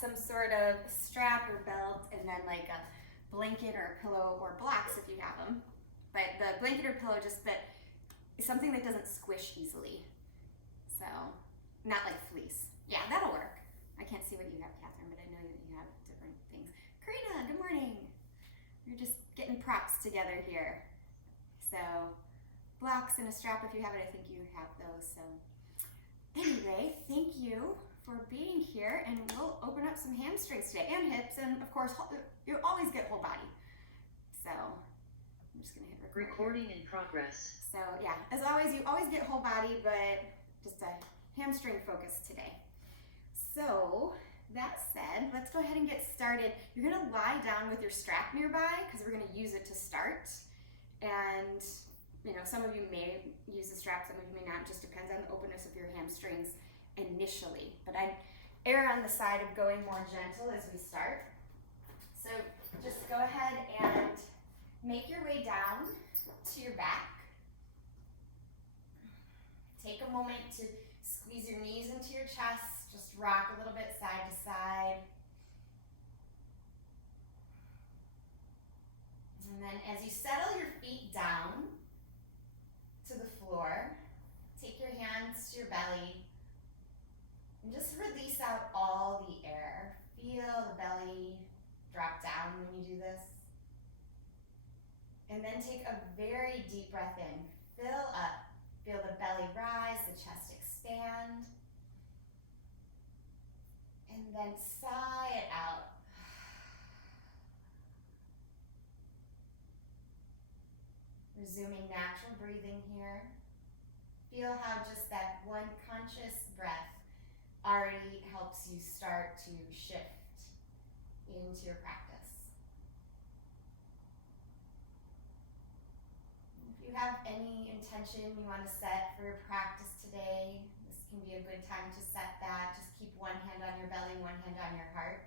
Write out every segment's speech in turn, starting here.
some sort of strap or belt, and then like a blanket or a pillow or blocks if you have them. But the blanket or pillow, just that is something that doesn't squish easily. So, not like fleece. Yeah, that'll work. I can't see what you have, Catherine, but I know that you have different things. Karina, good morning. We're just getting props together here. So, blocks and a strap if you have it. I think you have those. So, anyway, thank you for being here, and we'll open up some hamstrings today and hips, and of course, you always get whole body. So, I'm just gonna hit record. Recording in progress. So yeah, as always, you always get whole body, but just a hamstring focus today. So that said, let's go ahead and get started. You're gonna lie down with your strap nearby because we're gonna use it to start. And you know, some of you may use the strap, some of you may not. It just depends on the openness of your hamstrings initially. But I err on the side of going more gentle as we start. So just go ahead and make your way down to your back. Take a moment to squeeze your knees into your chest. Just rock a little bit side to side. And then as you settle your feet down to the floor, take your hands to your belly and just release out all the air. Feel the belly drop down when you do this. And then take a very deep breath in. Fill up. Feel the belly rise, the chest expand. And then sigh it out. Resuming natural breathing here. Feel how just that one conscious breath already helps you start to shift into your practice. If you have any intention you want to set for your practice today, this can be a good time to set that. Just keep one hand on your belly, one hand on your heart.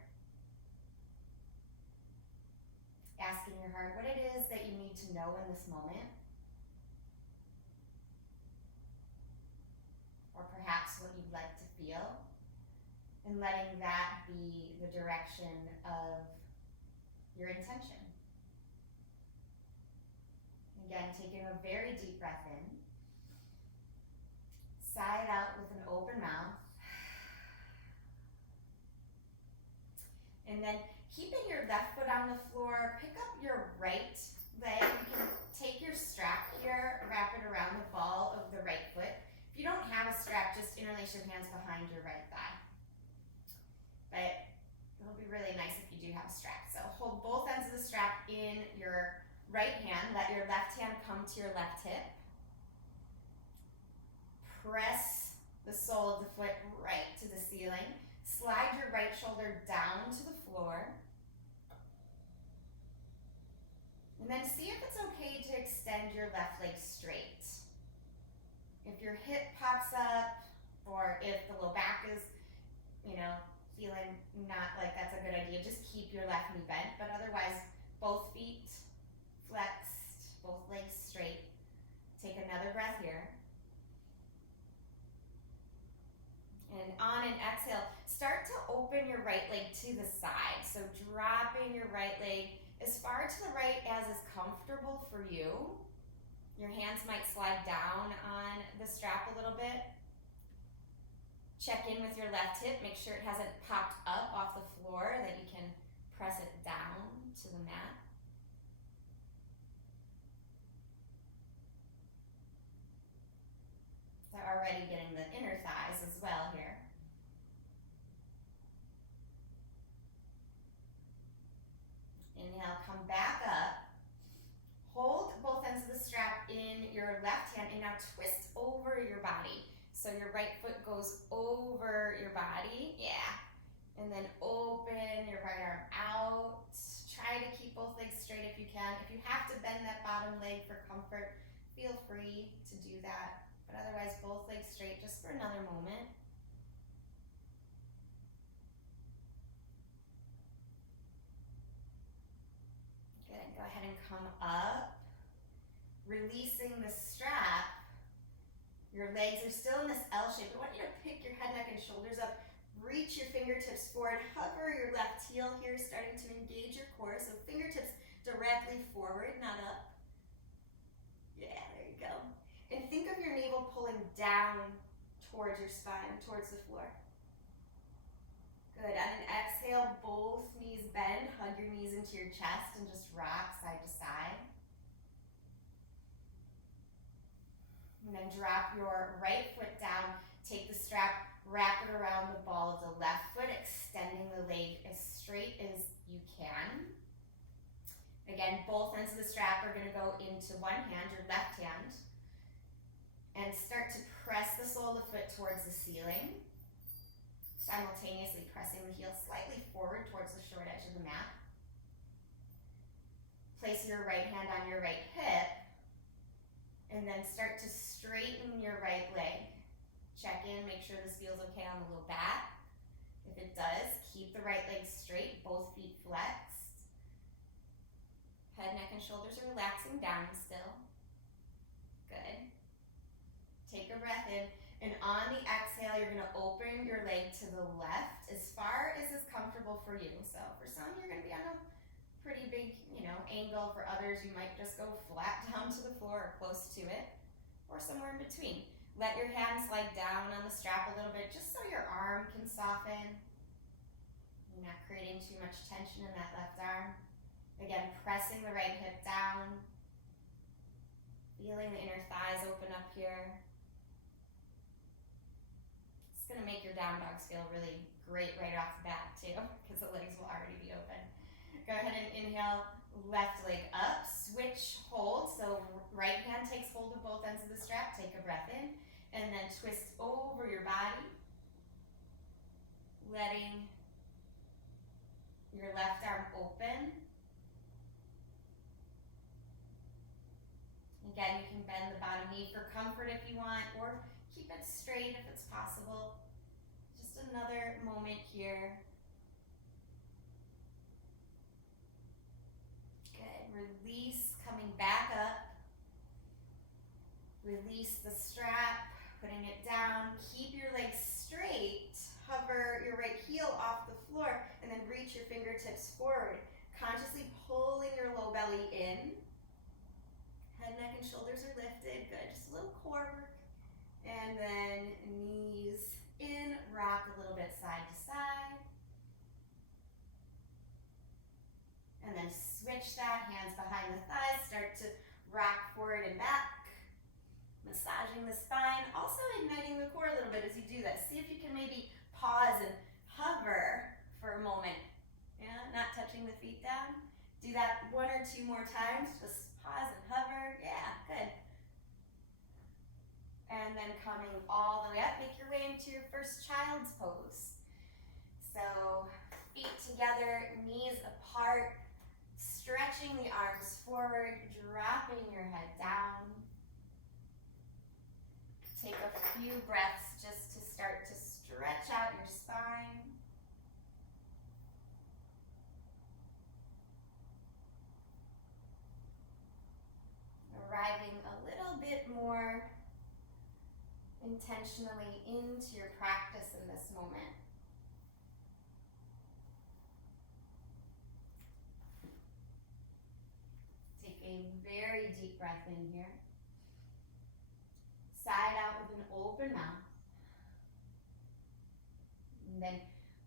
Asking your heart what it is that you need to know in this moment. Or perhaps what you'd like to feel. And letting that be the direction of your intention. Again, taking a very deep breath in. Sigh it out with an open mouth. And then keeping your left foot on the floor, pick up your right leg. You can take your strap here, wrap it around the ball of the right foot. If you don't have a strap, just interlace your hands behind your right thigh. But it'll be really nice if you do have a strap. So hold both ends of the strap in your right hand. Let your left hand come to your left hip. Press the sole of the foot right to the ceiling. Slide your right shoulder down to the floor. And then see if it's okay to extend your left leg straight. If your hip pops up, or if the low back is, feeling not like that's a good idea, just keep your left knee bent. But otherwise, both feet flexed, both legs straight. Take another breath here. And on an exhale, start to open your right leg to the side. So dropping your right leg as far to the right as is comfortable for you. Your hands might slide down on the strap a little bit. Check in with your left hip. Make sure it hasn't popped up off the floor, that you can press it down to the mat. So already getting the inner thighs as well here. Inhale, come back up. Hold both ends of the strap in your left hand and now twist over your body. So your right foot goes over your body, yeah. And then open your right arm out. Try to keep both legs straight if you can. If you have to bend that bottom leg for comfort, feel free to do that. But otherwise, both legs straight just for another moment. Good, go ahead and come up. Releasing the strap. Your legs are still in this L shape. I want you to pick your head, neck, and shoulders up Reach your fingertips forward. Hover your left heel here, starting to engage your core. So fingertips directly forward, not up. Yeah, there you go. And think of your navel pulling down towards your spine, towards the floor. Good. On an exhale, both knees bend. Hug your knees into your chest and just rock side to side. And then drop your right foot down. Take the strap, wrap it around the ball of the left foot, extending the leg as straight as you can. Again, both ends of the strap are going to go into one hand, your left hand, and start to press the sole of the foot towards the ceiling, simultaneously pressing the heel slightly forward towards the short edge of the mat. Place your right hand on your right hip, and then start to straighten your right leg. Check in, make sure this feels okay on the low back. If it does, keep the right leg straight, both feet flexed. Head, neck, and shoulders are relaxing down still. Good. Take a breath in, and on the exhale, you're gonna open your leg to the left as far as is comfortable for you. So for some, you're gonna be on a pretty big, angle. For others, you might just go flat down to the floor or close to it, or somewhere in between. Let your hands slide down on the strap a little bit, just so your arm can soften. You're not creating too much tension in that left arm. Again, pressing the right hip down. Feeling the inner thighs open up here. It's gonna make your down dogs feel really great right off the bat too, because the legs will already be open. Go ahead and inhale, left leg up, switch hold. So right hand takes hold of both ends of the strap, take a breath in, and then twist over your body, letting your left arm open. Again, you can bend the bottom knee for comfort if you want, or keep it straight if it's possible. Just another moment here. Good. Release, coming back up. Release the strap, putting it down. Keep your legs straight. Hover your right heel off the floor, and then reach your fingertips forward. Consciously pulling your low belly in. Head, neck, and shoulders are lifted. Good. Just a little core work. And then knees in. Rock a little bit side to side. And then switch that. Hands behind the thighs. Start to rock forward and back. Massaging the spine. Also igniting the core a little bit as you do that. See if you can maybe pause and hover for a moment. Yeah, not touching the feet down. Do that one or two more times. Just pause and hover. Yeah, good. And then coming all the way up, make your way into your first child's pose. So feet together, knees apart, stretching the arms forward, dropping your head down. Take a few breaths just to start to stretch out your spine. Arriving a little bit more intentionally into your practice in this moment. Take a very deep breath in here. Side out with an open mouth. And then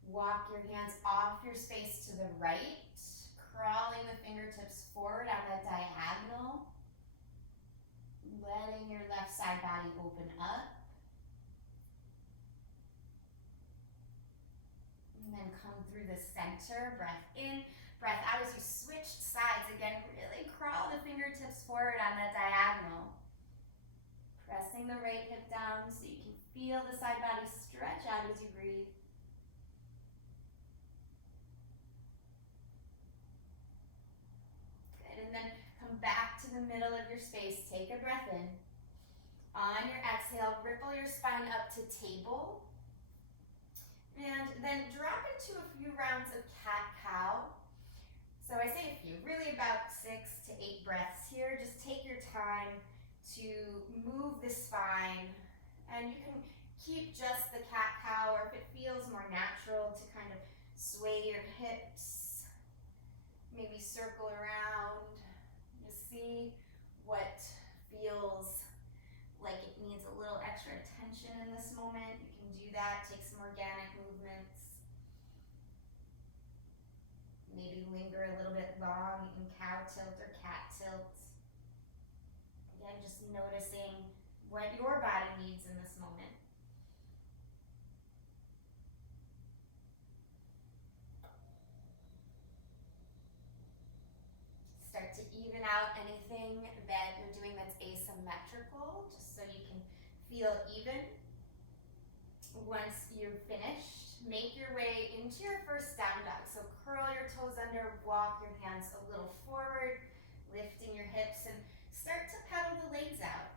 walk your hands off your space to the right, crawling the fingertips forward on that diagonal. Letting your left side body open up. And then come through the center, breath in, breath out as you switch sides. Again, really crawl the fingertips forward on that diagonal. Pressing the right hip down so you can feel the side body stretch out as you breathe. Good, and then come back to the middle of your space. Take a breath in. On your exhale, ripple your spine up to table. And then drop into a few rounds of cat-cow. So I say a few, really about 6 to 8 breaths here. Just take your time to move the spine. And you can keep just the cat-cow, or if it feels more natural to kind of sway your hips, maybe circle around, just see what feels like it needs a little extra attention in this moment. You can do that, take some organic movements. Maybe linger a little bit long in cow tilt or cat tilt. Again, just noticing what your body needs in this moment. Start to even out anything that you're doing that's asymmetrical, just so you can feel even. Once you're finished, make your way into your first down dog. So curl your toes under, walk your hands a little forward, lifting your hips, and start to pedal the legs out.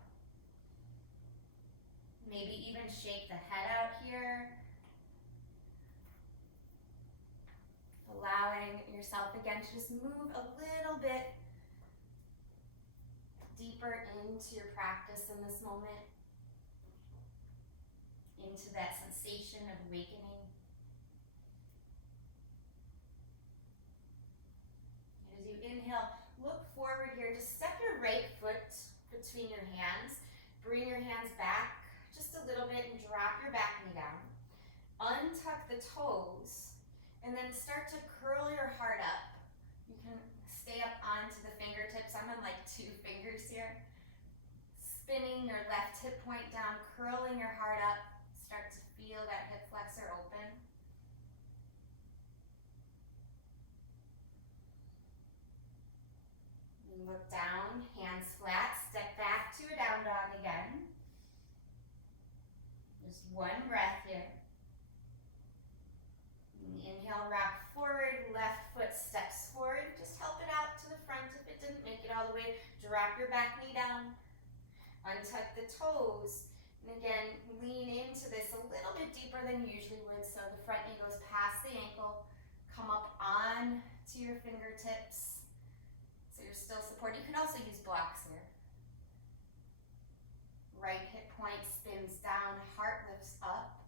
Maybe even shake the head out here. Allowing yourself again to just move a little bit deeper into your practice in this moment, into that sensation of awakening. And as you inhale, look forward here. Just step your right foot between your hands. Bring your hands back just a little bit and drop your back knee down. Untuck the toes and then start to curl your heart up. You can stay up onto the fingertips. I'm on like 2 fingers here. Spinning your left hip point down, curling your heart up. Start to feel that hip flexor open. And look down, hands flat, step back to a down dog again. Just one breath here. Inhale, rock forward, left foot steps forward. Just help it out to the front if it didn't make it all the way. Drop your back knee down. Untuck the toes. And again, lean into this a little bit deeper than you usually would. So the front knee goes past the ankle. Come up on to your fingertips. So you're still supported. You can also use blocks here. Right hip point spins down, heart lifts up.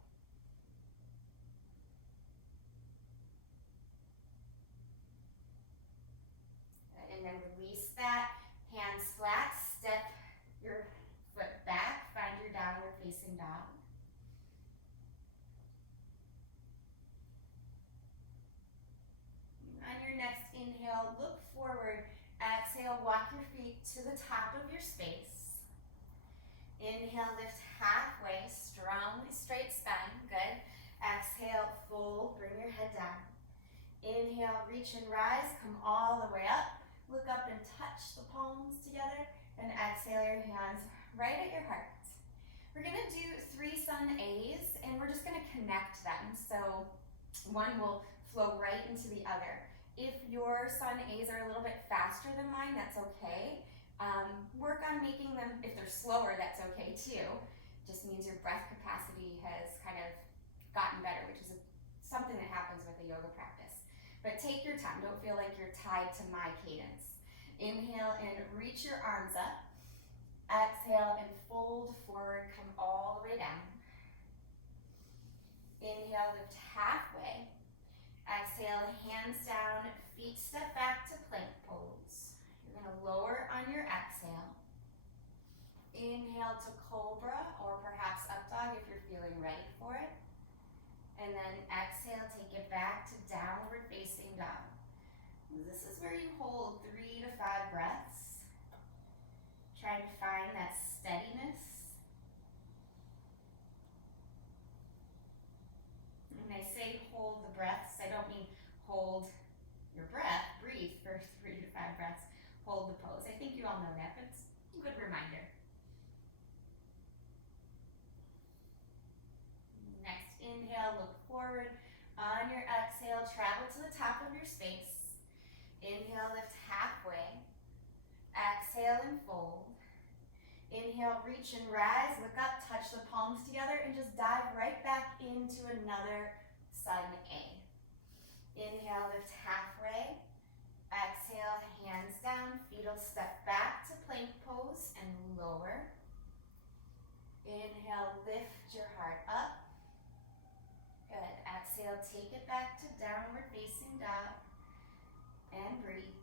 And then release that, hands flat, step your foot back, find your downward facing dog. On your next inhale, look forward, exhale, walk your feet to the top of your space. Inhale, lift halfway, strongly straight spine, good. Exhale, fold, bring your head down. Inhale, reach and rise, come all the way up. Look up and touch the palms together, and exhale your hands right at your heart. We're gonna do 3 sun A's, and we're just gonna connect them. So one will flow right into the other. If your sun A's are a little bit faster than mine, that's okay. Work on making them, if they're slower, that's okay too. Just means your breath capacity has kind of gotten better, which is something that happens with a yoga practice. But take your time, don't feel like you're tied to my cadence. Inhale and reach your arms up. Exhale and fold forward, come all the way down. Inhale, lift halfway. Exhale, hands down, feet step back to plank pose. You're gonna lower on your exhale. Inhale to cobra or perhaps up dog if you're feeling ready for it. And then exhale, take it back to downward facing dog. This is where you hold 3 to 5 breaths. Trying to find that steadiness. When I say hold the breaths, I don't mean hold your breath, breathe for 3 to 5 breaths, hold the pose. I think you all know that, but it's a good reminder. Next inhale, look forward. On your exhale, travel to the top of your space. Inhale, lift halfway. Exhale and fold. Inhale, reach and rise, look up, touch the palms together, and just dive right back into another sun A. Inhale, lift halfway. Exhale, hands down, feet will step back to plank pose and lower. Inhale, lift your heart up. Good. Exhale, take it back to downward facing dog. And breathe.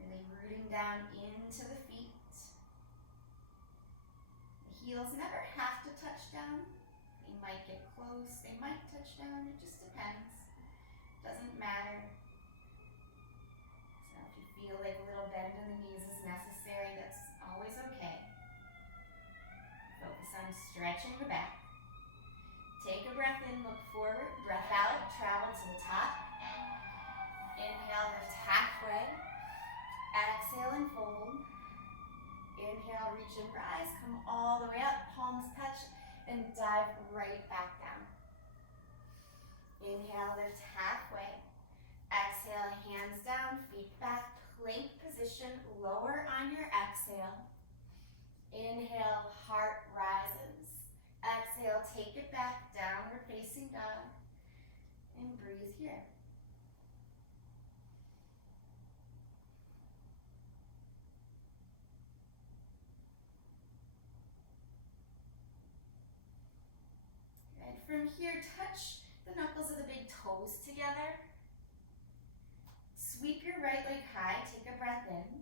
Really rooting down into the feet. The heels never have to touch down. They might get close, they might touch down, it just depends. Doesn't matter. So if you feel like a little bend in the knees is necessary, that's always okay. Focus on stretching the back. Take a breath in, look forward, breath out, travel to the top. Inhale, lift halfway. Exhale and fold. Inhale, reach and rise, come all the way up, palms touch, and dive right back down. Inhale, lift halfway. Exhale, hands down, feet back, plank position, lower on your exhale. Inhale, heart rises. Exhale, take it back, downward facing dog, and breathe here. And from here, touch the knuckles of the big toes together. Sweep your right leg high, take a breath in.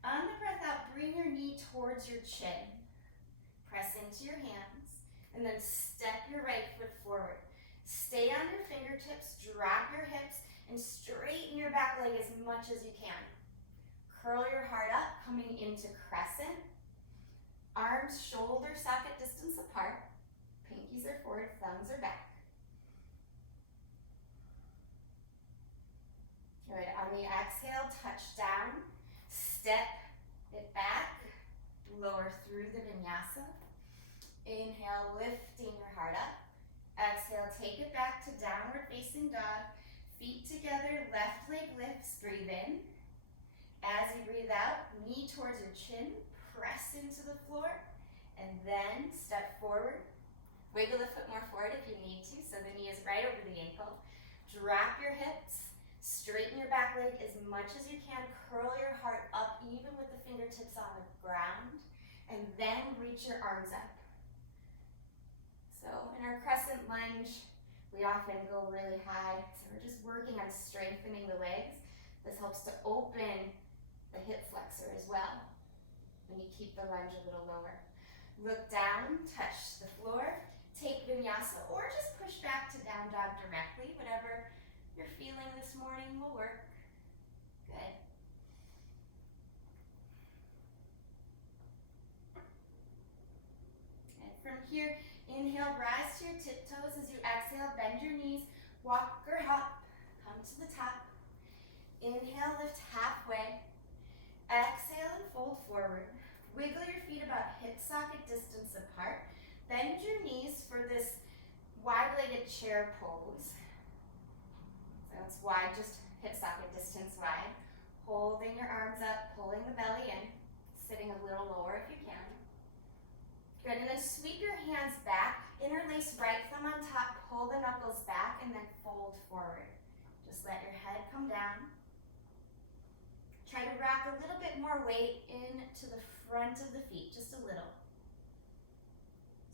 On the breath out, bring your knee towards your chin. Press into your hands, and then step your right foot forward. Stay on your fingertips, drop your hips, and straighten your back leg as much as you can. Curl your heart up, coming into crescent. Arms shoulder socket distance apart. Pinkies are forward, thumbs are back. Good. On the exhale, touch down, step it back, lower through the vinyasa. Inhale, lifting your heart up. Exhale, take it back to downward facing dog. Feet together, left leg lifts, breathe in. As you breathe out, knee towards your chin, press into the floor, and then step forward. Wiggle the foot more forward if you need to, so the knee is right over the ankle. Drop your hips, straighten your back leg as much as you can. Curl your heart up even with the fingertips on the ground, and then reach your arms up. So in our crescent lunge, we often go really high, so we're just working on strengthening the legs. This helps to open the hip flexor as well when you keep the lunge a little lower. Look down, touch the floor, take vinyasa, or just push back to down dog directly. Whatever you're feeling this morning will work. Good. And from here, inhale, rise to your tiptoes. As you exhale, bend your knees, walk or hop, come to the top. Inhale, lift halfway. Exhale and fold forward. Wiggle your feet about hip socket distance apart. Bend your knees for this wide-legged chair pose. So it's wide, just hip socket distance wide. Holding your arms up, pulling the belly in, sitting a little lower if you can. Good, and then sweep your hands back, interlace right thumb on top, pull the knuckles back, and then fold forward. Just let your head come down. Try to rack a little bit more weight into the front of the feet, just a little.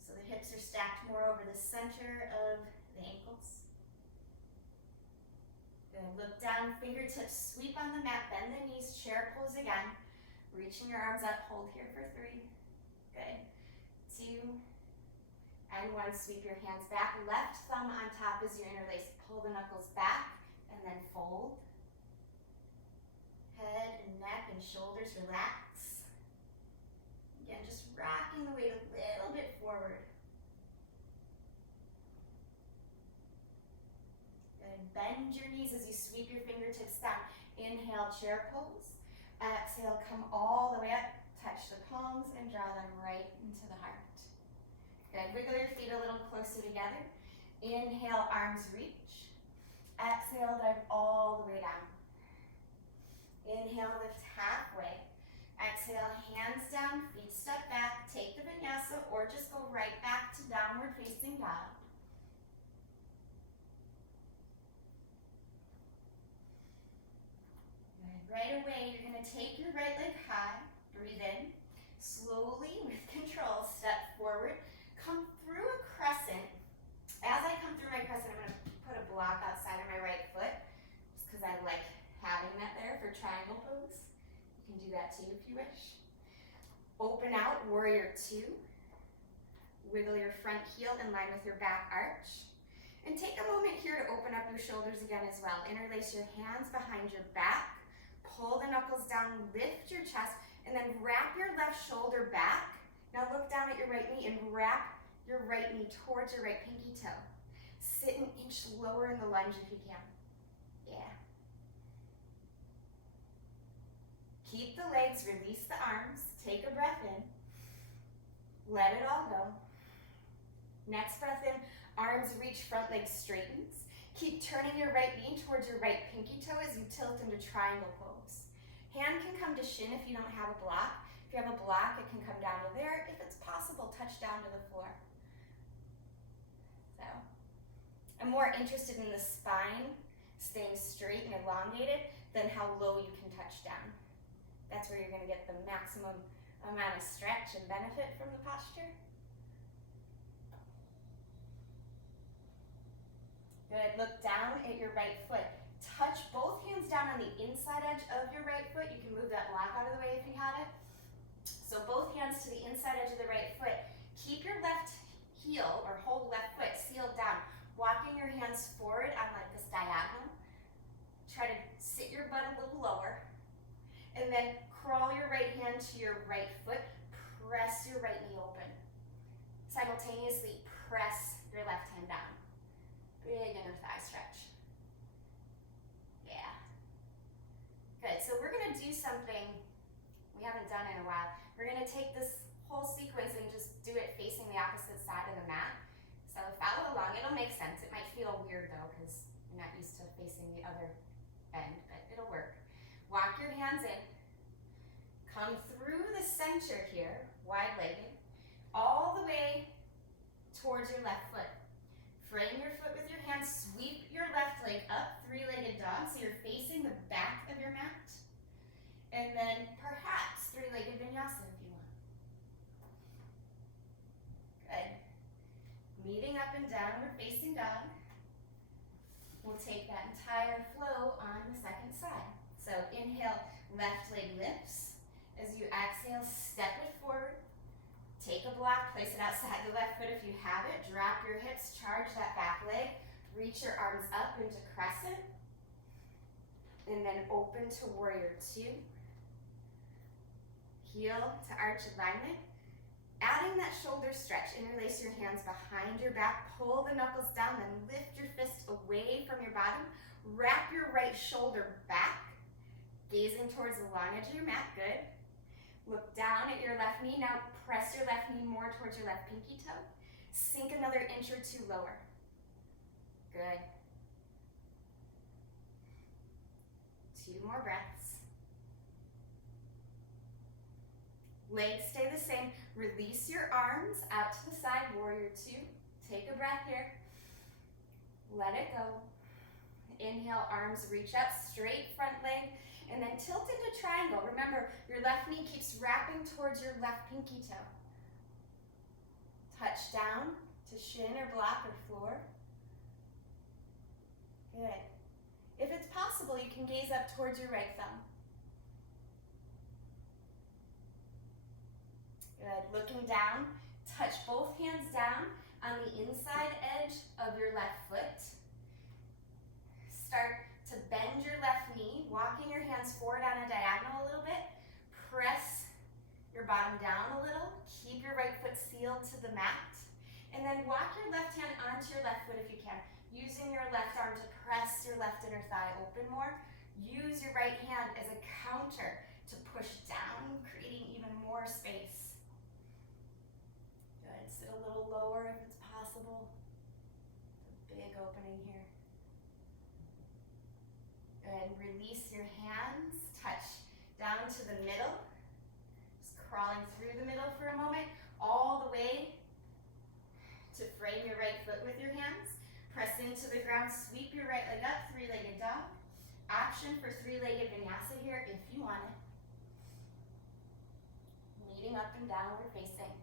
So the hips are stacked more over the center of the ankles. Good, look down, fingertips sweep on the mat, bend the knees, chair pose again. Reaching your arms up, hold here for 3. Good. 2, and 1. Sweep your hands back. Left thumb on top as you interlace. Pull the knuckles back and then fold. Head and neck and shoulders relax. Again, just rocking the weight a little bit forward. Good. Bend your knees as you sweep your fingertips down. Inhale, chair pose. Exhale, come all the way up. Touch the palms and draw them right into the heart. Good. Wiggle your feet a little closer together. Inhale, arms reach. Exhale, dive all the way down. Inhale, lift halfway. Exhale, hands down, feet step back. Take the vinyasa or just go right back to downward facing dog. Good. Right away, you're going to gonna take your right leg high, breathe in, slowly with control, step forward, come through a crescent. As I come through my crescent, I'm gonna put a block outside of my right foot, just because I like having that there for triangle pose. You can do that too if you wish. Open out, warrior two. Wiggle your front heel in line with your back arch. And take a moment here to open up your shoulders again as well. Interlace your hands behind your back. Pull the knuckles down, lift your chest, and then wrap your left shoulder back. Now look down at your right knee and wrap your right knee towards your right pinky toe. Sit an inch lower in the lunge if you can. Yeah. Keep the legs, release the arms. Take a breath in. Let it all go. Next breath in, arms reach, front leg straightens. Keep turning your right knee towards your right pinky toe as you tilt into triangle pose. Hand can come to shin if you don't have a block. If you have a block, it can come down to there. If it's possible, touch down to the floor. So, I'm more interested in the spine staying straight and elongated than how low you can touch down. That's where you're gonna get the maximum amount of stretch and benefit from the posture. Good, look down at your right foot. Touch both hands down on the inside edge of your right foot. You can move that block out of the way if you had it. So both hands to the inside edge of the right foot. Keep your left heel or whole left foot sealed down. Walking your hands forward on like this diagonal. Try to sit your butt a little lower. And then crawl your right hand to your right foot. Press your right knee open. Simultaneously press your left hand down. Big inner thigh stretch. Yeah. Good, so we're gonna do something we haven't done in a while. We're gonna take this whole sequence and just do it facing the opposite side of the mat. So follow along, it'll make sense. It might feel weird though, because you're not used to facing the other end, but it'll work. Walk your hands in. Come through the center here, wide-legged, all the way towards your left foot. Frame your foot with your hands, sweep your left leg up, three-legged dog, so you're facing the back of your mat. And then perhaps three-legged vinyasa if you want. Good. Meeting up and down, we're facing dog. We'll take that entire flow on the second side. So inhale, left leg lifts. As you exhale, step it forward. Take a block, place it outside the left foot if you have it. Drop your hips, charge that back leg. Reach your arms up into crescent. And then open to warrior two. Heel to arch alignment. Adding that shoulder stretch, interlace your hands behind your back. Pull the knuckles down, then lift your fist away from your bottom. Wrap your right shoulder back. Gazing towards the long edge of your mat, good. Look down at your left knee. Now press your left knee more towards your left pinky toe. Sink another inch or two lower. Good. 2 more breaths. Legs stay the same. Release your arms out to the side, warrior two. Take a breath here. Let it go. Inhale, arms reach up, straight front leg. And then tilt into triangle. Remember, your left knee keeps wrapping towards your left pinky toe. Touch down to shin or block or floor. Good. If it's possible, you can gaze up towards your right thumb. Good. Looking down, touch both hands down on the inside edge of your left foot. Start to bend your left knee, walking your hands forward on a diagonal a little bit. Press your bottom down a little. Keep your right foot sealed to the mat. And then walk your left hand onto your left foot if you can. Using your left arm to press your left inner thigh open more. Use your right hand as a counter to push down, creating even more space. Good. Sit a little lower if it's possible. It's a big opening here. Good. Release your hands. Touch down to the middle. Just crawling through the middle for a moment. All the way to frame your right foot with your hands. Press into the ground. Sweep your right leg up. Three-legged dog. Option for three-legged vinyasa here if you want it. rotating up and downward facing.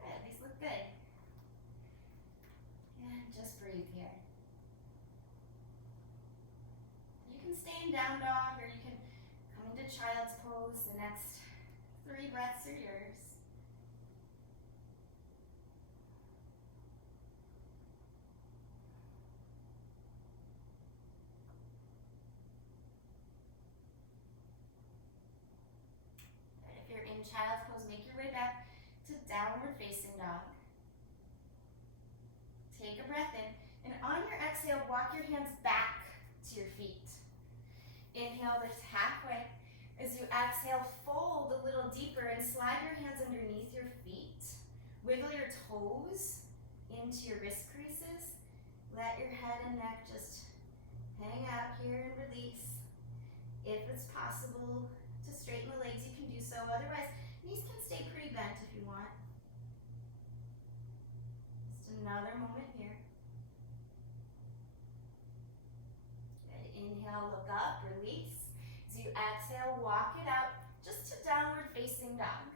Good, these look good. And just breathe here. You can stay in down dog or you can come into child's pose. The next 3 breaths are yours. In child's pose, make your way back to downward facing dog. Take a breath in, and on your exhale, walk your hands back to your feet. Inhale, lift halfway. As you exhale, fold a little deeper and slide your hands underneath your feet. Wiggle your toes into your wrist creases. Let your head and neck just hang out here and release. If it's possible to straighten the legs, you can do so. Otherwise, knees can stay pretty bent if you want. Just another moment here. Good. Inhale, look up, release. As you exhale, walk it out just to downward facing dog.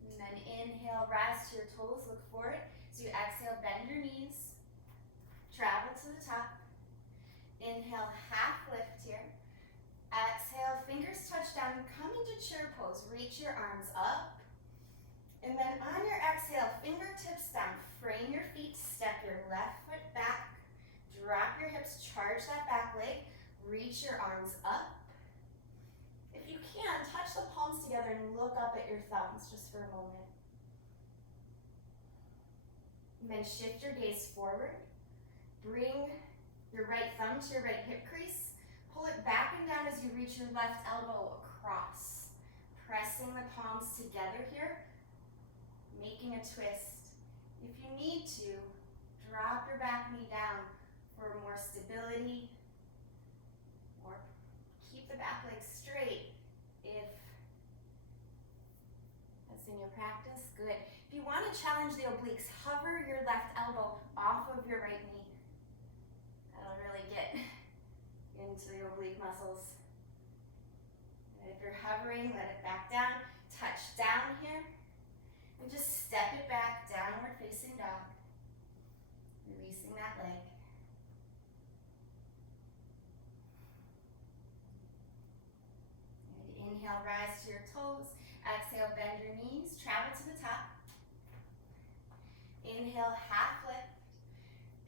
And then inhale, rise to your toes, look forward. As you exhale, bend your knees. Travel to the top. Inhale, half lift here. Exhale, fingers touch down, come into chair pose. Reach your arms up. And then on your exhale, fingertips down. Frame your feet, step your left foot back. Drop your hips, charge that back leg. Reach your arms up. If you can, touch the palms together and look up at your thumbs just for a moment. And then shift your gaze forward. Bring your right thumb to your right hip crease. Pull it back and down as you reach your left elbow across. Pressing the palms together here, making a twist. If you need to, drop your back knee down for more stability, or keep the back leg straight if that's in your practice. Good. If you want to challenge the obliques, hover your left elbow off of your right knee. That'll really get into your oblique muscles. And if you're hovering, let it back down. Touch down here. And just step it back, downward facing dog. Releasing that leg. And inhale, rise to your toes. Exhale, bend your knees. Travel to the top. Inhale, half lift.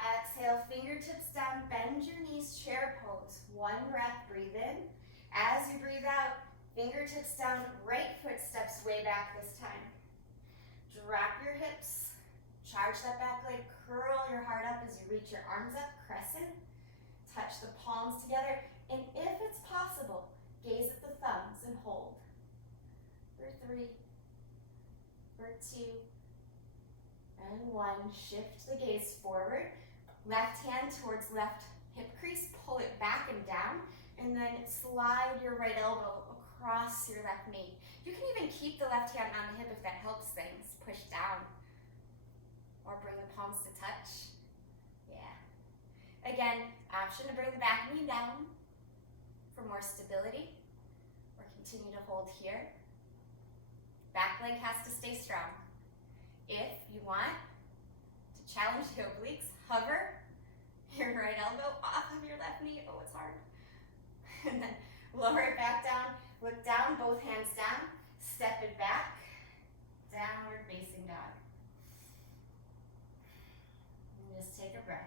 Exhale, fingertips down, bend your knees, chair pose. 1 breath, breathe in. As you breathe out, fingertips down, right foot steps way back this time. Drop your hips, charge that back leg, curl your heart up as you reach your arms up, crescent. Touch the palms together, and if it's possible, gaze at the thumbs and hold. For 3, for 2, and 1. Shift the gaze forward. Left hand towards left hip crease, pull it back and down, and then slide your right elbow across your left knee. You can even keep the left hand on the hip if that helps things. Push down, or bring the palms to touch. Yeah. Again, option to bring the back knee down for more stability, or continue to hold here. Back leg has to stay strong. If you want to challenge the obliques, hover your right elbow off of your left knee. Oh, it's hard. And then lower it back down. Look down, both hands down. Step it back. Downward facing dog. And just take a breath.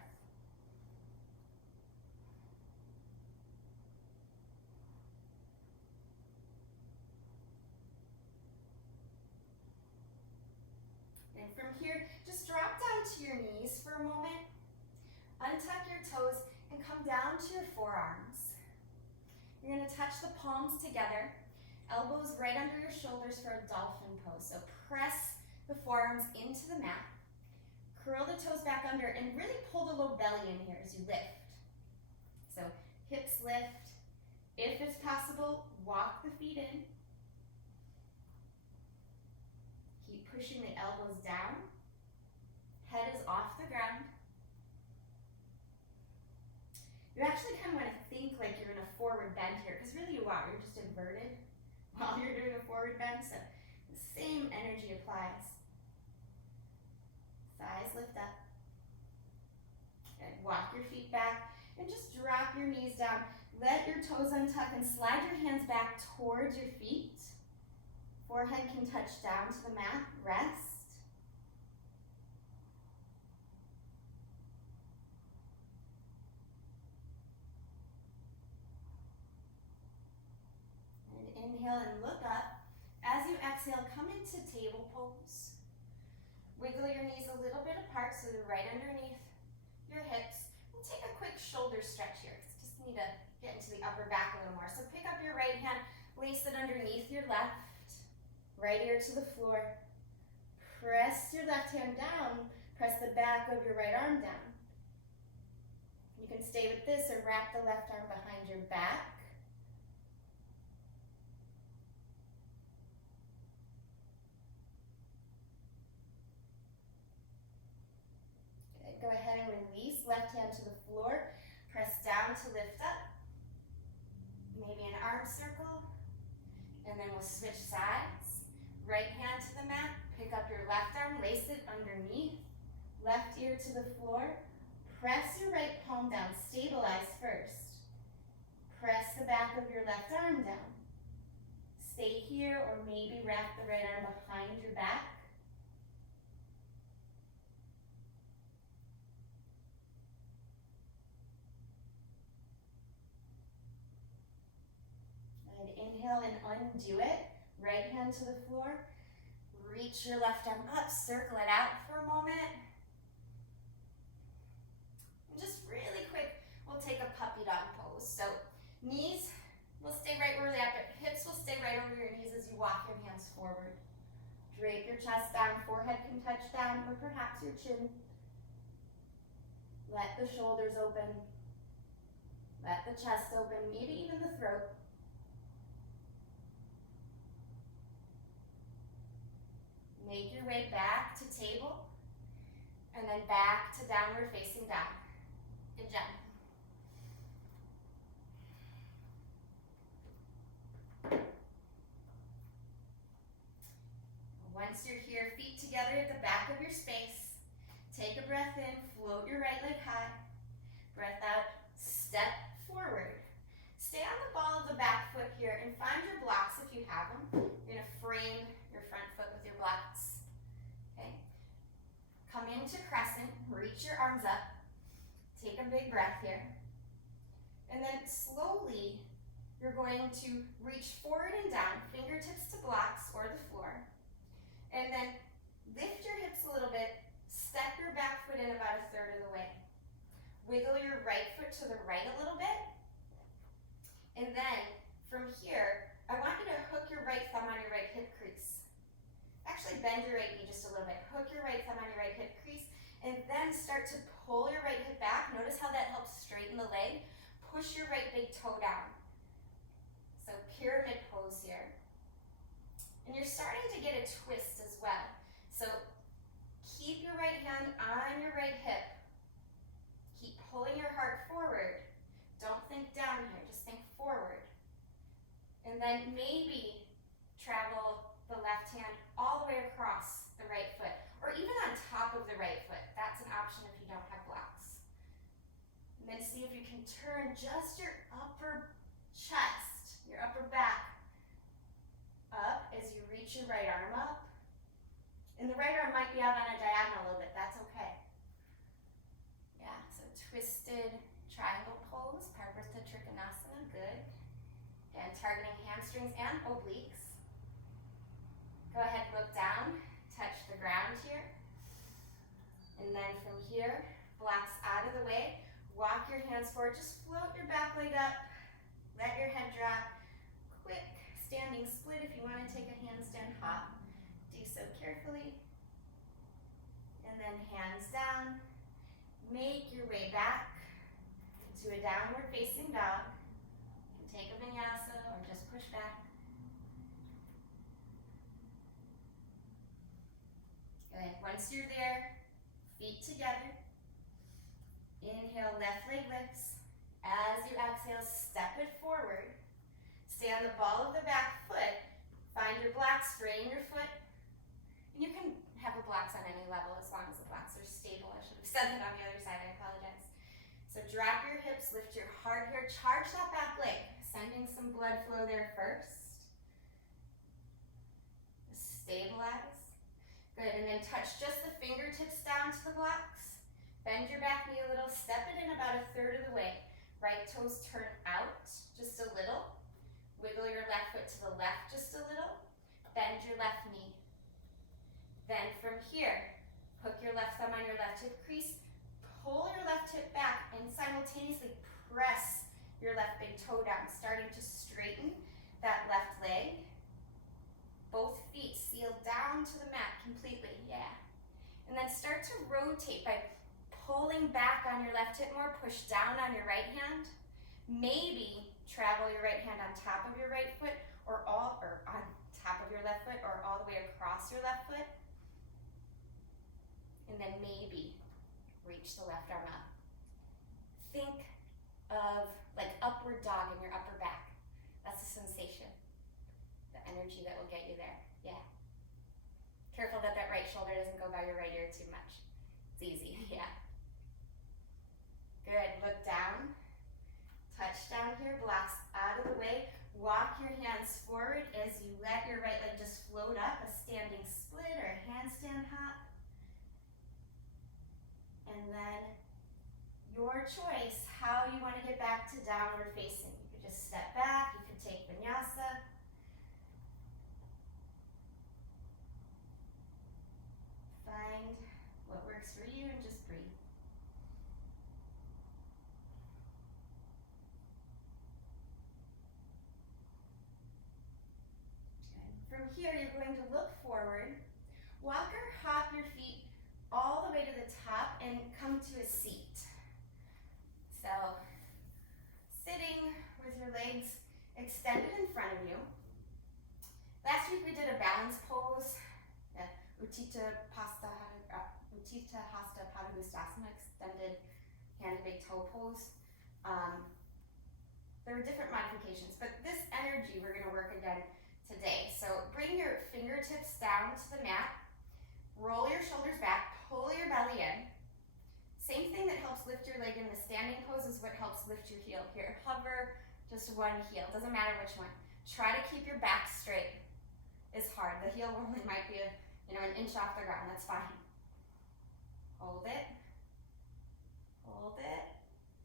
And from here, just drop down to your knees for a moment. Untuck your toes and come down to your forearms. You're going to touch the palms together, elbows right under your shoulders for a dolphin pose. So press the forearms into the mat. Curl the toes back under and really pull the low belly in here as you lift. So hips lift. If it's possible, walk the feet in. Keep pushing the elbows down. Head is off the ground. You actually kind of want to think like you're in a forward bend here, because really you want. You're just inverted while you're doing a forward bend, so the same energy applies. Thighs lift up. Good. Walk your feet back and just drop your knees down. Let your toes untuck and slide your hands back towards your feet. Forehead can touch down to the mat. Rest. And inhale and look up. As you exhale, come into table pose. Wiggle your knees a little bit apart so they're right underneath your hips. And take a quick shoulder stretch here. Just need to get into the upper back a little more. So pick up your right hand, place it underneath your left. Right ear to the floor. Press your left hand down. Press the back of your right arm down. You can stay with this or wrap the left arm behind your back. Good. Go ahead and release. Left hand to the floor. Press down to lift up. Maybe an arm circle. And then we'll switch sides. Right hand to the mat, pick up your left arm, lace it underneath, left ear to the floor, press your right palm down, stabilize first. Press the back of your left arm down. Stay here or maybe wrap the right arm behind your back. And inhale and undo it. Right hand to the floor, reach your left arm up, circle it out for a moment. And just really quick, we'll take a puppy dog pose. So knees will stay right where they're at, hips will stay right over your knees as you walk your hands forward. Drape your chest down, forehead can touch down, or perhaps your chin. Let the shoulders open, let the chest open, maybe even the throat. Make your way back to table, and then back to downward facing dog. Good job. Once you're here, feet together at the back of your space, take a breath in, float your right leg high. Breath out, step forward. Stay on the ball of the back foot here and find your blocks if you have them. You're going to frame your front foot with your blocks. Okay. Come into crescent, reach your arms up. Take a big breath here. And then slowly, you're going to reach forward and down, fingertips to blocks or the floor. And then lift your hips a little bit, step your back foot in about a third of the way. Wiggle your right foot to the right a little bit. And then from here, I want you to hook your right thumb on your right hip crease. Actually bend your right knee just a little bit. Hook your right thumb on your right hip crease and then start to pull your right hip back. Notice how that helps straighten the leg. Push your right big toe down. So pyramid pose here. And you're starting to get a twist as well. So keep your right hand on your right hip. Keep pulling your heart forward. Don't think down here, just think forward. And then maybe travel the left hand all the way across the right foot, or even on top of the right foot. That's an option if you don't have blocks. And then see if you can turn just your upper chest, your upper back, up as you reach your right arm up. And the right arm might be out on a diagonal a little bit, that's okay. Yeah, so twisted triangle pose, Parvarta Trikonasana, good. Again, targeting hamstrings and obliques. Go ahead, look down, touch the ground here. And then from here, blocks out of the way, walk your hands forward, just float your back leg up, let your head drop. Quick standing split if you want to take a handstand hop. Do so carefully. And then hands down. Make your way back to a downward facing dog. You can take a vinyasa or just push back. Good. Once you're there, feet together. Inhale, left leg lifts. As you exhale, step it forward. Stay on the ball of the back foot. Find your blocks, frame your foot. And you can have the blocks on any level as long as the blocks are stable. I should have said that on the other side, I apologize. So drop your hips, lift your heart here, charge that back leg, sending some blood flow there first. Stabilize. Good, and then touch just the fingertips down to the blocks. Bend your back knee a little, step it in about 1/3 of the way. Right toes turn out just a little. Wiggle your left foot to the left just a little. Bend your left knee. Then from here, hook your left thumb on your left hip crease, pull your left hip back, and simultaneously press your left big toe down, starting to straighten that left leg. Both feet seal down to the mat completely, yeah. And then start to rotate by pulling back on your left hip more, push down on your right hand. Maybe travel your right hand on top of your right foot or on top of your left foot or all the way across your left foot. And then maybe reach the left arm up. Think of like upward dog in your upper back. That's the sensation, the energy that will get you there, yeah. Careful that that right shoulder doesn't go by your right ear too much. It's easy, yeah. Good, look down. Touch down here, blocks out of the way. Walk your hands forward as you let your right leg just float up, a standing split or a handstand hop. And then your choice, how you want to get back to downward facing. You could just step back, you could take vinyasa. Find what works for you and just breathe. From here, you're going to look forward, walk or hop your feet all the way to the top and come to a seat. So, sitting with your legs extended in front of you. Last week we did a balance pose, Utthita Hasta Padangusthasana, extended hand to big toe pose. There were different modifications, but this energy we're going to work again today. So bring your fingertips down to the mat, roll your shoulders back, pull your belly in. Same thing that helps lift your leg in the standing pose is what helps lift your heel here. Hover just one heel, doesn't matter which one. Try to keep your back straight. It's hard, the heel only might be an inch off the ground, that's fine. Hold it,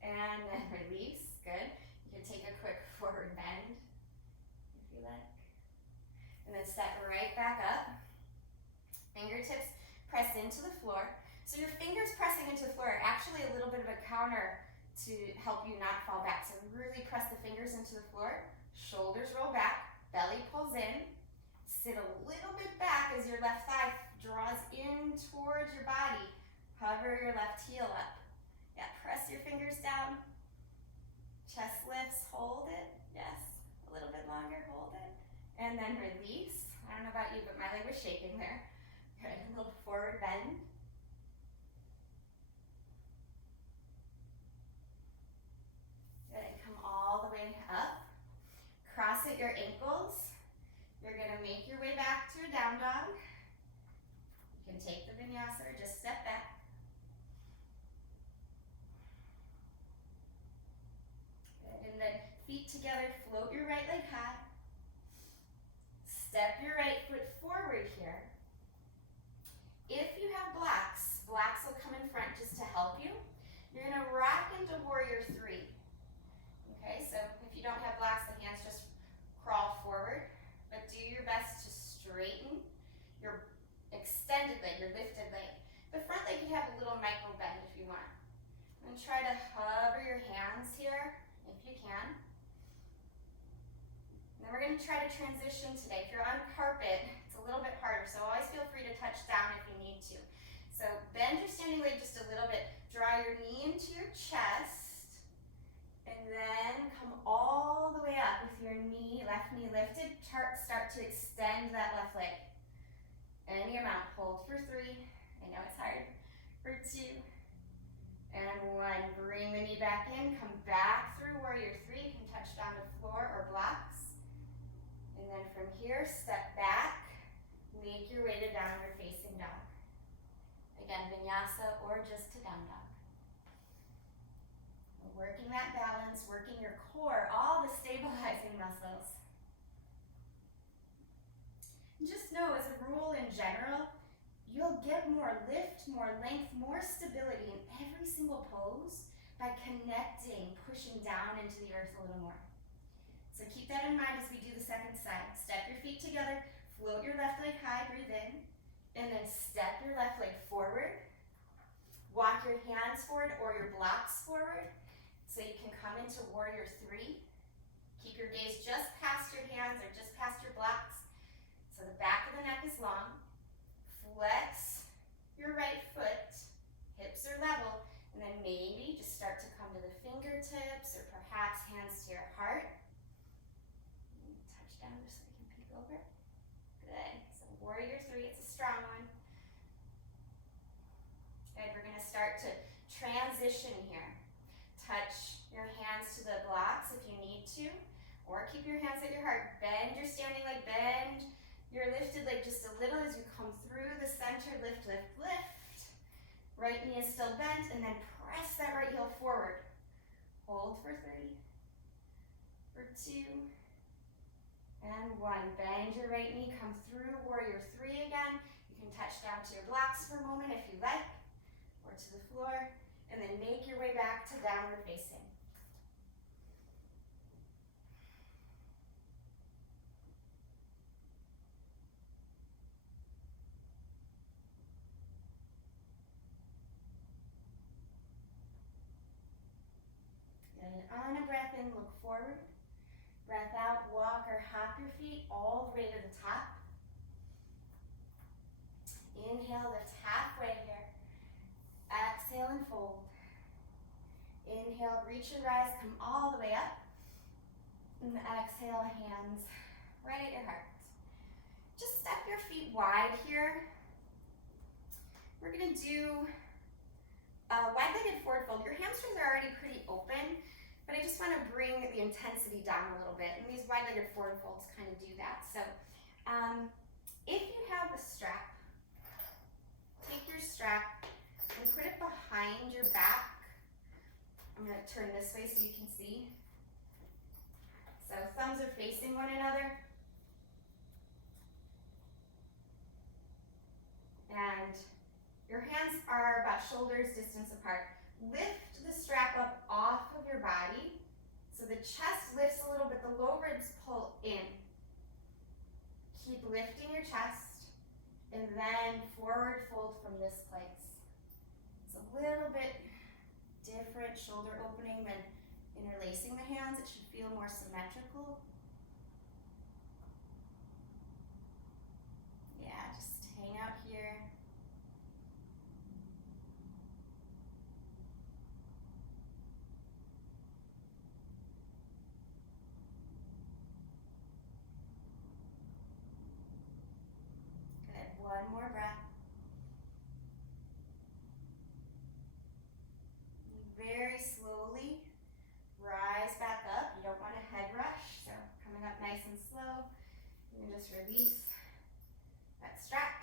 and then release, good. You can take a quick forward bend if you like. And then step right back up. Fingertips press into the floor. So your fingers pressing into the floor are actually a little bit of a counter to help you not fall back. So really press the fingers into the floor. Shoulders roll back, belly pulls in. Sit a little bit back as your left thigh draws in towards your body. Hover your left heel up. Yeah, press your fingers down. Chest lifts, hold it. Yes, a little bit longer, hold it. And then release. I don't know about you, but my leg was shaking there. Good, a little forward bend. Good, and come all the way up. Cross at your ankles. You're gonna make your way back to a down dog. You can take the vinyasa or just step back. Good, and then feet together, float your right leg high. Step your right foot forward here. If you have blocks will come in front just to help you. You're gonna rock into warrior 3. Okay, so if you don't have blocks, the hands just crawl forward, but do your best to straighten your extended leg, your lifted leg. The front leg can have a little micro bend if you want. And try to hover your hands here, if you can. And then we're going to try to transition today. If you're on carpet, it's a little bit harder, so always feel free to touch down if you need to. So bend your standing leg just a little bit. Draw your knee into your chest, and then come all the way up with your knee, left knee lifted. Start to extend that left leg. Any amount. Hold for 3. I know it's hard. For 2. And 1. Bring the knee back in. Come back through warrior 3. You can touch down to floor or blocks. here, step back, make your way to downward facing dog. Again, vinyasa or just to down dog. Working that balance, working your core, all the stabilizing muscles. And just know, as a rule in general, you'll get more lift, more length, more stability in every single pose by connecting, pushing down into the earth a little more. So keep that in mind as we do the second side. Step your feet together, float your left leg high, breathe in, and then step your left leg forward. Walk your hands forward or your blocks forward so you can come into warrior three. Keep your gaze just past your hands or just past your blocks so the back of the neck is long. Flex your right foot, hips are level, and then maybe just start to come to the fingertips or perhaps hands to your heart. Touch down just so you can peek over. Good. So warrior three, it's a strong one. Good, we're gonna start to transition here. Touch your hands to the blocks if you need to, or keep your hands at your heart. Bend your standing leg, bend your lifted leg just a little as you come through the center. Lift, lift, lift. Right knee is still bent, and then press that right heel forward. Hold for 3, for 2, and 1. Bend your right knee, come through warrior 3 again. You can touch down to your blocks for a moment if you like, or to the floor, and then make your way back to downward facing. And on a breath in, look forward. Breath out, walk or hop your feet all the way to the top. Inhale, lift halfway here. Exhale and fold. Inhale, reach and rise, come all the way up. And exhale, hands right at your heart. Just step your feet wide here. We're gonna do a wide-legged forward fold. Your hamstrings are already pretty open, but I just want to bring the intensity down a little bit, and these wide-legged forward folds kind of do that. So if you have a strap, take your strap and put it behind your back. I'm going to turn this way so you can see. So thumbs are facing one another. And your hands are about shoulders distance apart. Lift the strap up off of your body so the chest lifts a little bit, the low ribs pull in. Keep lifting your chest and then forward fold from this place. It's a little bit different shoulder opening than interlacing the hands. It should feel more symmetrical. Yeah, just hang out here. One more breath. Very slowly rise back up. You don't want a head rush, so coming up nice and slow. You can just release that strap.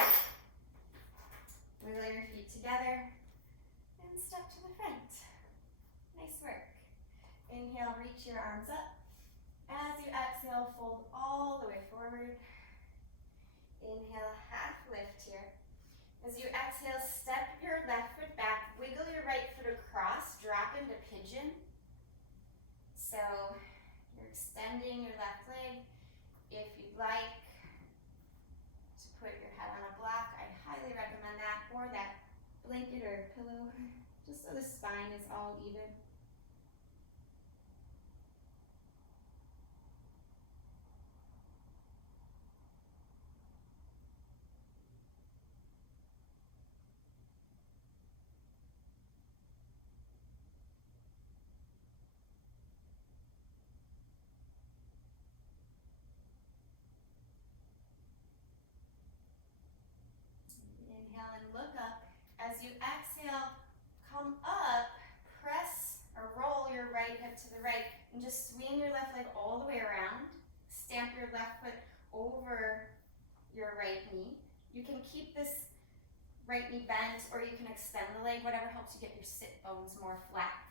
Wiggle your feet together and step to the front. Nice work. Inhale, reach your arms up. As you exhale, fold all the way forward. Inhale, half lift here. As you exhale, step your left foot back, wiggle your right foot across, drop into pigeon. So you're extending your left leg. If you'd like to put your head on a block, I highly recommend that, or that blanket or pillow, just so the spine is all even. Inhale and look up. As you exhale, come up, press can keep this right knee bent, or you can extend the leg, whatever helps you get your sit bones more flat.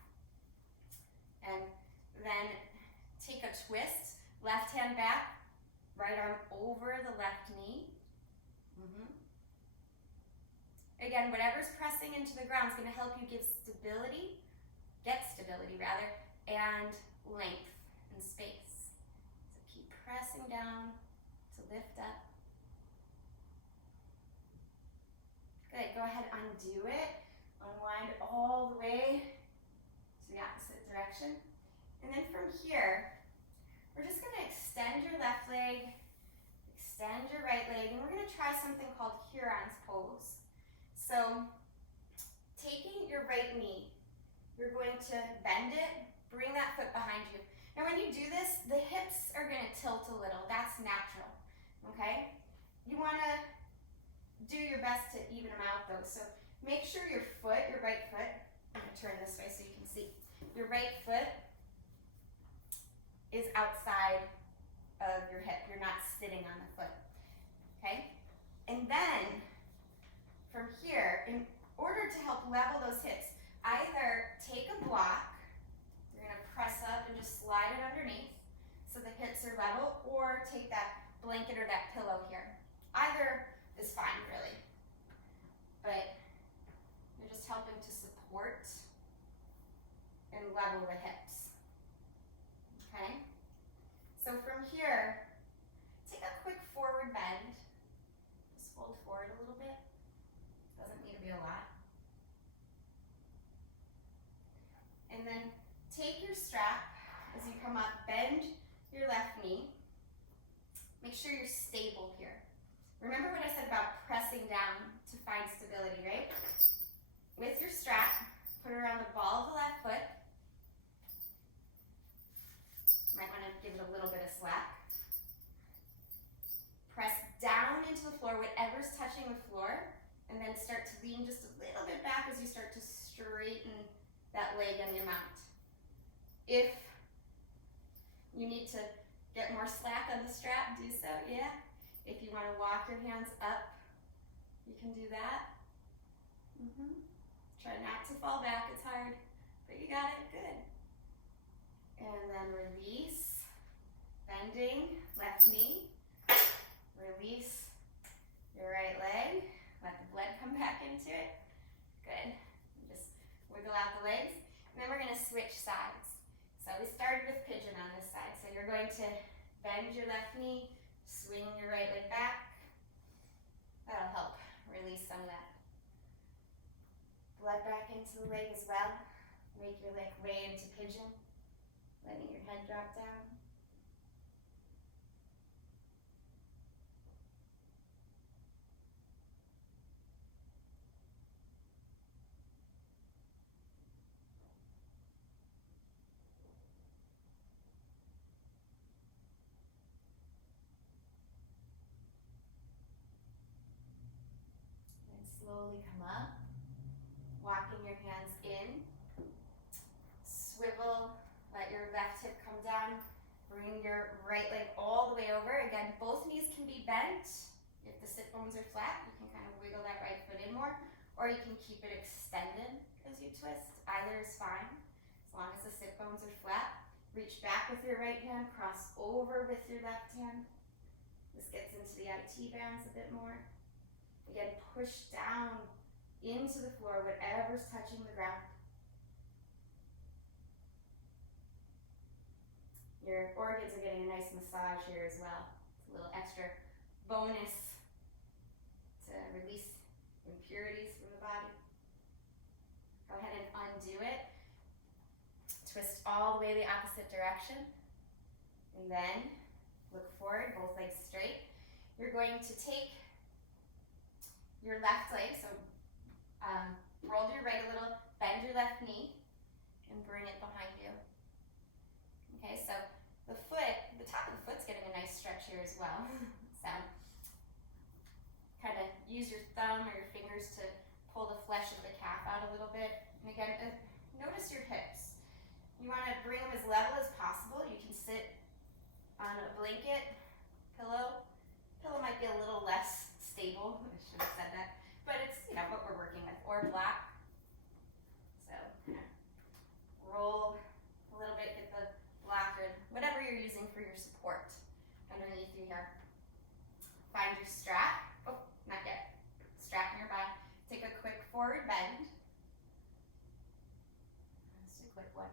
And then take a twist, left hand back, right arm over the left knee. Again, whatever's pressing into the ground is going to help you get stability rather, and length and space. So keep pressing down to lift up. Good, go ahead, undo it. Unwind all the way to the opposite direction. And then from here, we're just going to extend your left leg, extend your right leg, and we're going to try something called Huron's pose. So, taking your right knee, you're going to bend it, bring that foot behind you. Now when you do this, the hips are going to tilt a little. That's natural, okay? You want to do your best to even them out though. So make sure your right foot, I'm going to turn this way so you can see. Your right foot is outside of your hip. You're not sitting on the foot, okay? And then from here, in order to help level those hips, either take a block, you're going to press up and just slide it underneath so the hips are level, or take that blanket or that pillow here. Either is fine, really. But you're just helping to support and level the hips. Okay? So from here, take a quick forward bend. Just fold forward a little bit. Doesn't need to be a lot. And then take your strap as you come up, bend your left knee. Make sure you're stable here. Remember what I said about pressing down to find stability, right? With your strap, put it around the ball of the left foot. Might want to give it a little bit of slack. Press down into the floor, whatever's touching the floor, and then start to lean just a little bit back as you start to straighten that leg on your mount. If you need to get more slack on the strap, do so, yeah. If you want to walk your hands up, you can do that. Try not to fall back, it's hard, but you got it, good. And then release, bending, left knee. Release your right leg, let the blood come back into it. Good. Just wiggle out the legs. And then we're going to switch sides. So we started with pigeon on this side. So you're going to bend your left knee, swing your right leg back. That'll help release some of that blood back into the leg as well. Make your leg way into pigeon, letting your head drop down. Slowly come up, walking your hands in, swivel, let your left hip come down, bring your right leg all the way over. Again, both knees can be bent. If the sit bones are flat, you can kind of wiggle that right foot in more, or you can keep it extended as you twist. Either is fine, as long as the sit bones are flat. Reach back with your right hand, cross over with your left hand. This gets into the IT bands a bit more. Again, push down into the floor, whatever's touching the ground. Your organs are getting a nice massage here as well. It's a little extra bonus to release impurities from the body. Go ahead and undo it. Twist all the way the opposite direction. And then look forward, both legs straight. You're going to take your left leg, so roll your right a little, bend your left knee, and bring it behind you. Okay, so the top of the foot's getting a nice stretch here as well. So kind of use your thumb or your fingers to pull the flesh of the calf out a little bit. And again, notice your hips. You want to bring them as level as possible. You can sit on a blanket, pillow. Pillow might be a little less stable. It's or black. So roll a little bit, get the block or whatever you're using for your support underneath you here. Find your strap. Oh, not yet. Strap nearby. Take a quick forward bend. Just a quick one.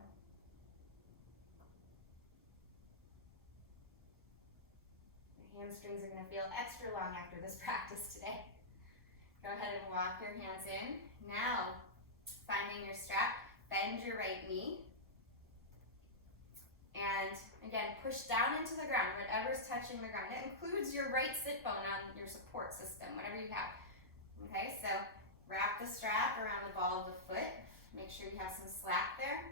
Your hamstrings are going to feel extra long after this practice today. Go ahead and walk your hands in. Now, finding your strap, bend your right knee. And again, push down into the ground, whatever's touching the ground. That includes your right sit bone on your support system, whatever you have. Okay, so wrap the strap around the ball of the foot. Make sure you have some slack there.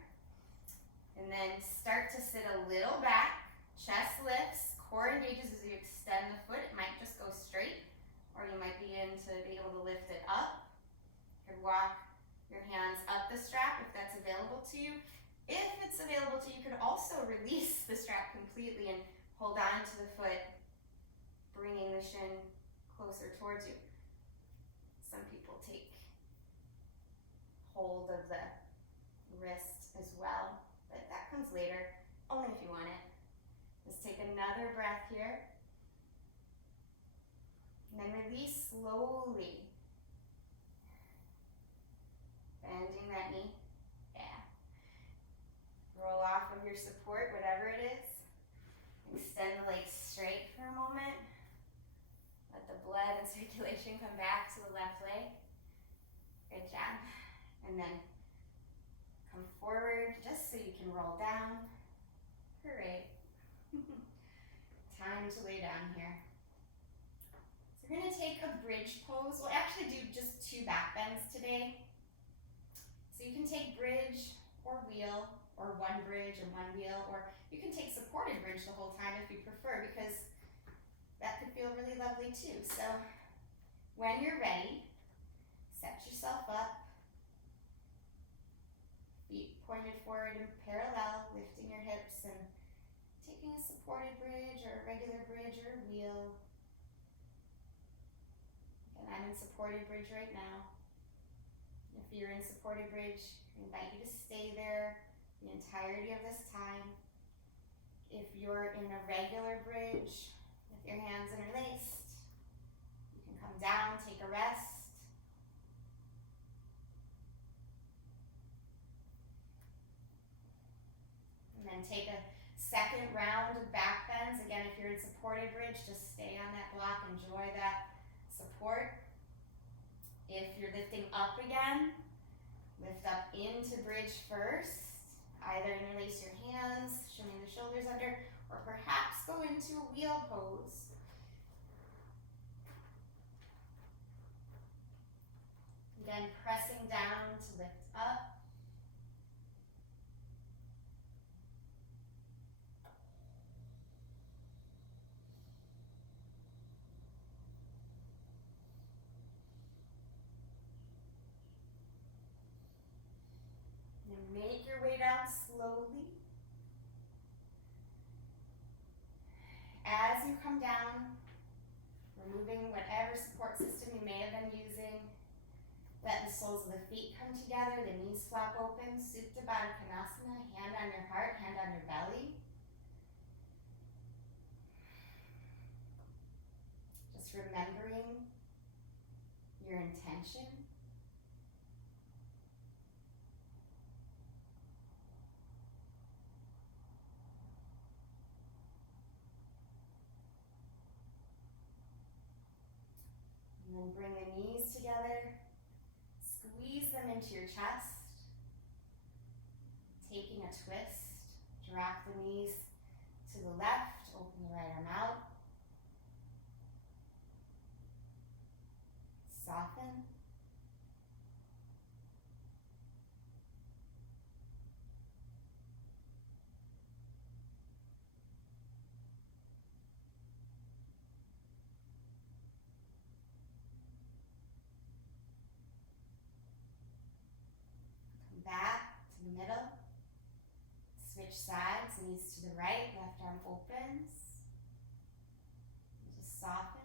And then start to sit a little back. Chest lifts, core engages as you extend the foot. It might just go straight, or you might begin to be able to lift it up. You could walk your hands up the strap if that's available to you. If it's available to you, you could also release the strap completely and hold on to the foot, bringing the shin closer towards you. Some people take hold of the wrist as well, but that comes later, only if you want it. Just take another breath here. And then release slowly. Bending that knee. Roll off of your support, whatever it is. Extend the legs straight for a moment. Let the blood and circulation come back to the left leg. Good job. And then come forward just so you can roll down. Hooray. Time to lay down here. So we're going to take a bridge pose. We'll actually do just 2 back bends today. So you can take bridge or wheel, or 1 bridge and 1 wheel, or you can take supported bridge the whole time if you prefer, because that could feel really lovely too. So when you're ready, set yourself up, feet pointed forward and parallel, lifting your hips and taking a supported bridge or a regular bridge or a wheel. And I'm in supported bridge right now. If you're in supported bridge, I invite you to stay there the entirety of this time. If you're in a regular bridge with your hands interlaced, you can come down, take a rest. And then take a second round of back bends. Again, if you're in supported bridge, just stay on that block, enjoy that support. If you're lifting up again, lift up into bridge first. Either interlace your hands, shimmy the shoulders under, or perhaps go into a wheel pose. Again, pressing down to lift up. Make your way down slowly. As you come down, removing whatever support system you may have been using, let the soles of the feet come together, the knees flop open, Supta Baddha Konasana, hand on your heart, hand on your belly. Just remembering your intention. And then bring the knees together, squeeze them into your chest, taking a twist, drop the knees to the left, open the right arm out, soften, back to the middle, switch sides, knees to the right, left arm opens, and just soften.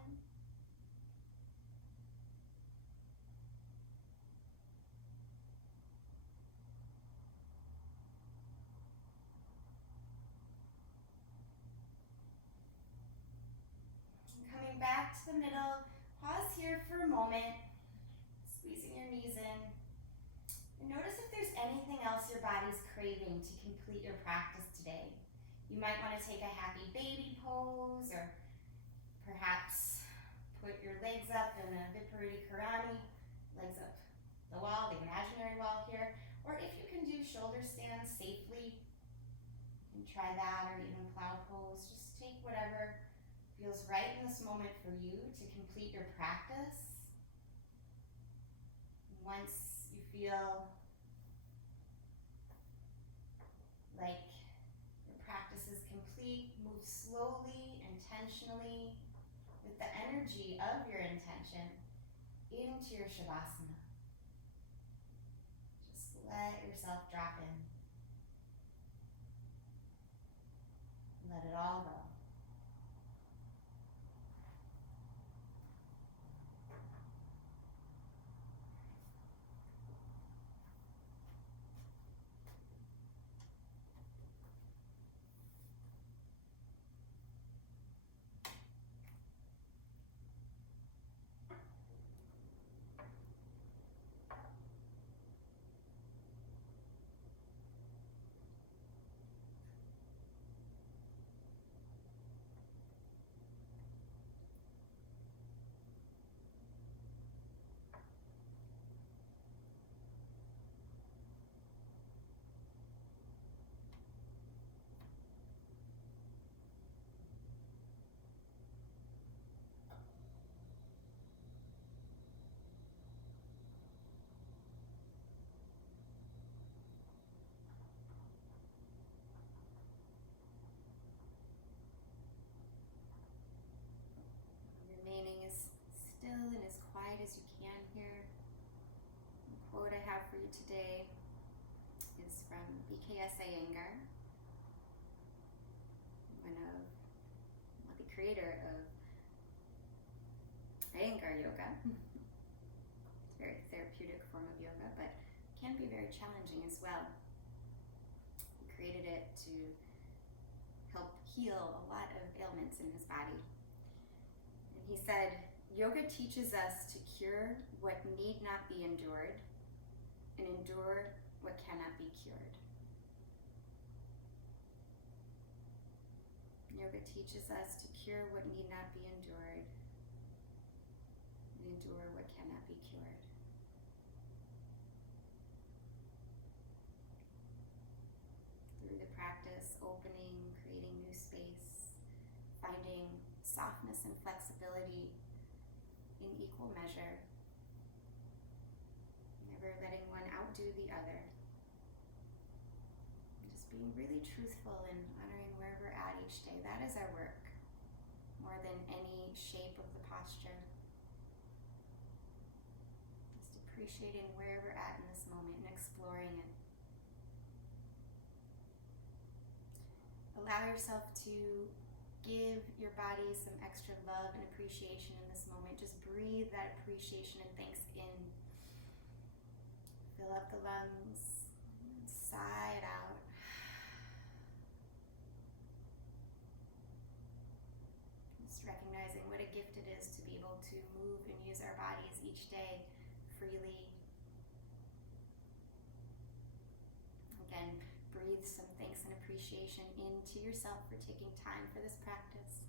for a moment, squeezing your knees in. And notice if there's anything else your body's craving to complete your practice today. You might want to take a happy baby pose, or perhaps put your legs up in a Viparita Karani, legs up the wall, the imaginary wall here. Or if you can do shoulder stands safely, you can try that, or even plow pose. Just take whatever feels right in this moment for you to complete your practice. Once you feel like your practice is complete, move slowly, intentionally, with the energy of your intention into your Shavasana. Just let yourself drop in. Let it all go. Remaining as still and as quiet as you can here. The quote I have for you today is from BKS Iyengar, the creator of Iyengar yoga. It's a very therapeutic form of yoga, but can be very challenging as well. He created it to help heal a lot of ailments in his body. He said, yoga teaches us to cure what need not be endured and endure what cannot be cured. Yoga teaches us to cure what need not be endured and endure what cannot be cured. Through the practice, opening, creating new space, finding softness and flexibility in equal measure, never letting one outdo the other. And just being really truthful and honoring where we're at each day. That is our work, more than any shape of the posture. Just appreciating where we're at in this moment and exploring it. Allow yourself to give your body some extra love and appreciation in this moment. Just breathe that appreciation and thanks in. Fill up the lungs, sigh it out. Just recognizing what a gift it is to be able to move and use our bodies each day freely. Again, breathe some thanks and appreciation into yourself for taking time for this practice.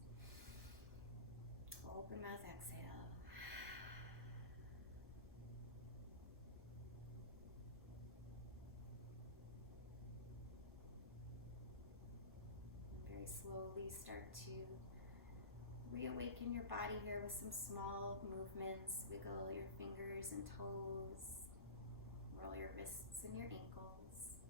Open mouth, exhale. Very slowly start to reawaken your body here with some small movements. Wiggle your fingers and toes. Roll your wrists and your ankles.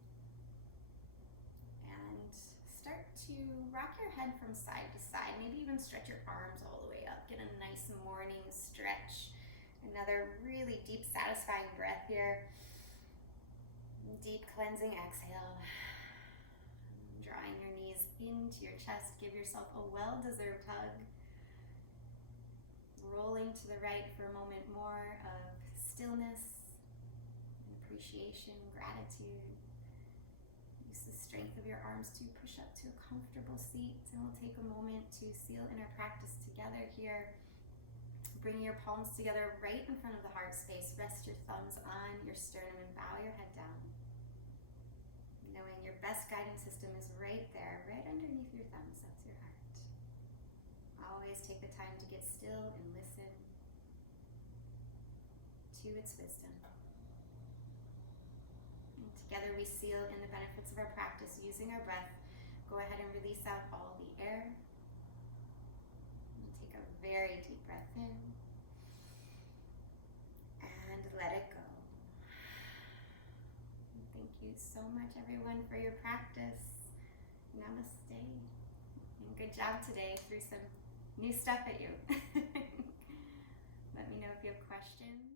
And start to rock your head from side to side. Maybe even stretch your arms all the way up. Get a nice morning stretch. Another really deep, satisfying breath here. Deep cleansing exhale. Drawing your knees into your chest. Give yourself a well-deserved hug. Rolling to the right for a moment more of stillness, and appreciation, gratitude. Use the strength of your arms to push up to a comfortable seat, and we'll take a moment to seal inner practice together here. Bring your palms together right in front of the heart space. Rest your thumbs on your sternum and bow your head down. Knowing your best guiding system is right there, right underneath your thumbs. That's your heart. Always take the time to get still and listen to its wisdom. And together we seal in the benefits of our practice using our breath. Go ahead and release out all the air. And take a very deep breath in. And let it go. And thank you so much, everyone, for your practice. Namaste. And good job today. Threw some new stuff at you. Let me know if you have questions.